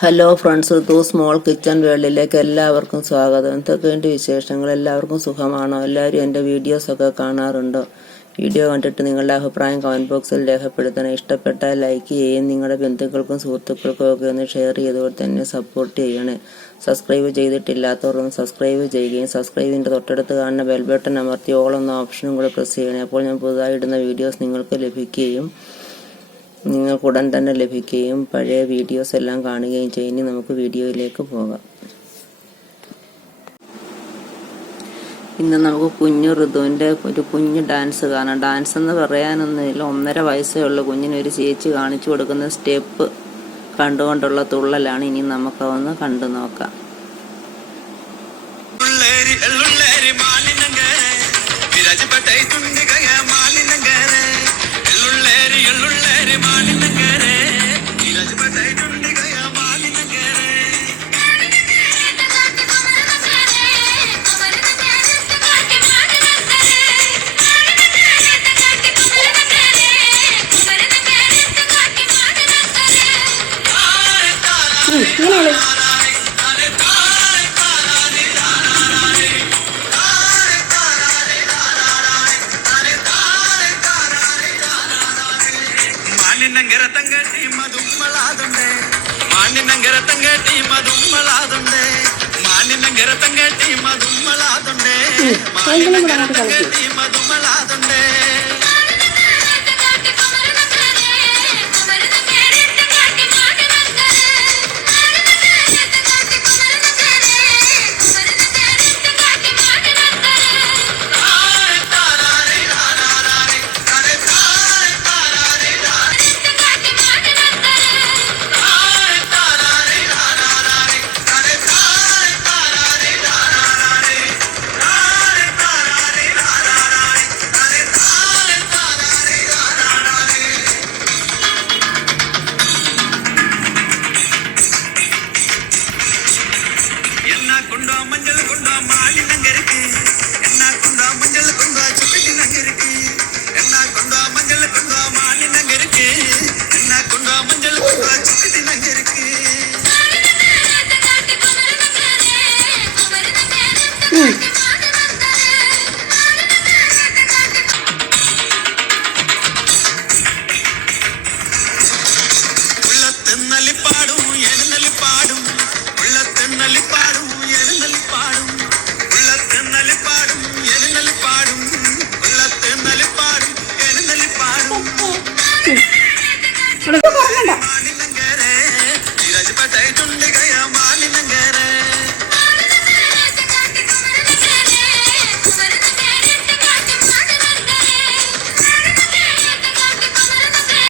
Hello friends to small kitchen വേൾഡിലേക്ക് എല്ലാവർക്കും സ്വാഗതം. എന്തൊക്കെയുണ്ട് വിശേഷങ്ങൾ? എല്ലാവർക്കും സുഖമാണോ? എല്ലാവരും എന്റെ വീഡിയോസൊക്കെ കാണാറുണ്ടോ? വീഡിയോ കണ്ടിട്ട് നിങ്ങളുടെ അഭിപ്രായം കമന്റ് ബോക്സിൽ രേഖപ്പെടുത്തണം. ഇഷ്ടപ്പെട്ടാൽ ലൈക്ക് ചെയ്യുകയും നിങ്ങളുടെ ബന്ധുക്കൾക്കും സുഹൃത്തുക്കൾക്കും ഒക്കെ ഒന്ന് ഷെയർ ചെയ്തുകൊണ്ട് തന്നെ സപ്പോർട്ട് ചെയ്യണേ. സബ്സ്ക്രൈബ് ചെയ്തിട്ടില്ലാത്തവർക്കും സബ്സ്ക്രൈബ് ചെയ്യുകയും സബ്സ്ക്രൈബിന്റെ തൊട്ടടുത്ത് കാണുന്ന ബെൽ ബട്ടൺ അമർത്തി ഓൾ എന്ന ഓപ്ഷനും കൂടെ പ്രസ് ചെയ്യണേ. അപ്പോൾ ഞാൻ പുതുതായി ഇടുന്ന വീഡിയോസ് നിങ്ങൾക്ക് ലഭിക്കുകയും നിങ്ങൾക്ക് ഉടൻ തന്നെ ലഭിക്കുകയും പഴയ വീഡിയോസ് എല്ലാം കാണുകയും ചെയ്യും. ഇനി നമുക്ക് വീഡിയോയിലേക്ക് പോകാം. ഇന്ന് നമുക്ക് കുഞ്ഞു ഋതുവിന്റെ ഒരു കുഞ്ഞു ഡാൻസ് കാണാം. ഡാൻസ് എന്ന് പറയാനൊന്നുമില്ല. ഒന്നര വയസ്സേ ഉള്ളൂ. കുഞ്ഞിന് ഒരു ചേച്ചി കാണിച്ചു കൊടുക്കുന്ന സ്റ്റെപ്പ് കണ്ടുകൊണ്ടുള്ള തുള്ളലാണ്. ഇനി നമുക്കതൊന്ന് കണ്ടു നോക്കാം. ഉള്ളേരി മാലിനങ്കര തങ്കട്ടി മതുമ്മളാതുണ്ടേ മാലിനങ്കര തങ്കട്ടി മതുമ്മളാതുണ്ടേ മാലിനങ്കര തങ്കട്ടി മതുമ്മളാതുണ്ടേ മാലിനങ്കര തങ്കട്ടി മതുമ്മളാതുണ്ടേ குண்டா மஞ்சள் குண்டா மாலி நங்க இருக்கு என்ன குண்டா மஞ்சள் குண்டா சுப்பிட்டி நங்க இருக்கு என்ன குண்டா மஞ்சள் குண்டா மாலி நங்க இருக்கு என்ன குண்டா மஞ்சள் குண்டா சுப்பிட்டி நங்க இருக்கு பாடும் எழுந்தலி பாடும் உள்ள தென்னலி பாடும் ഇവിടെ